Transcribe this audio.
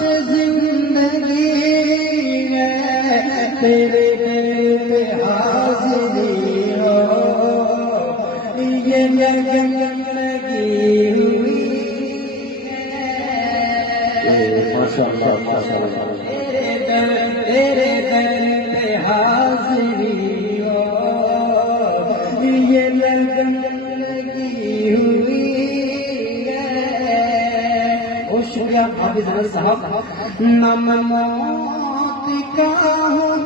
زندگی میں تیرے پہ حاضری ہو، یہ لگن لگی ہوئی ہے، ماشاءاللہ ماشاءاللہ تیرے در پہ حاضری ہو، یہ لگن لگی ہوئی ہے۔ وہ شکریہ حافظ علی صاحب، نہ میں موت کا ہوں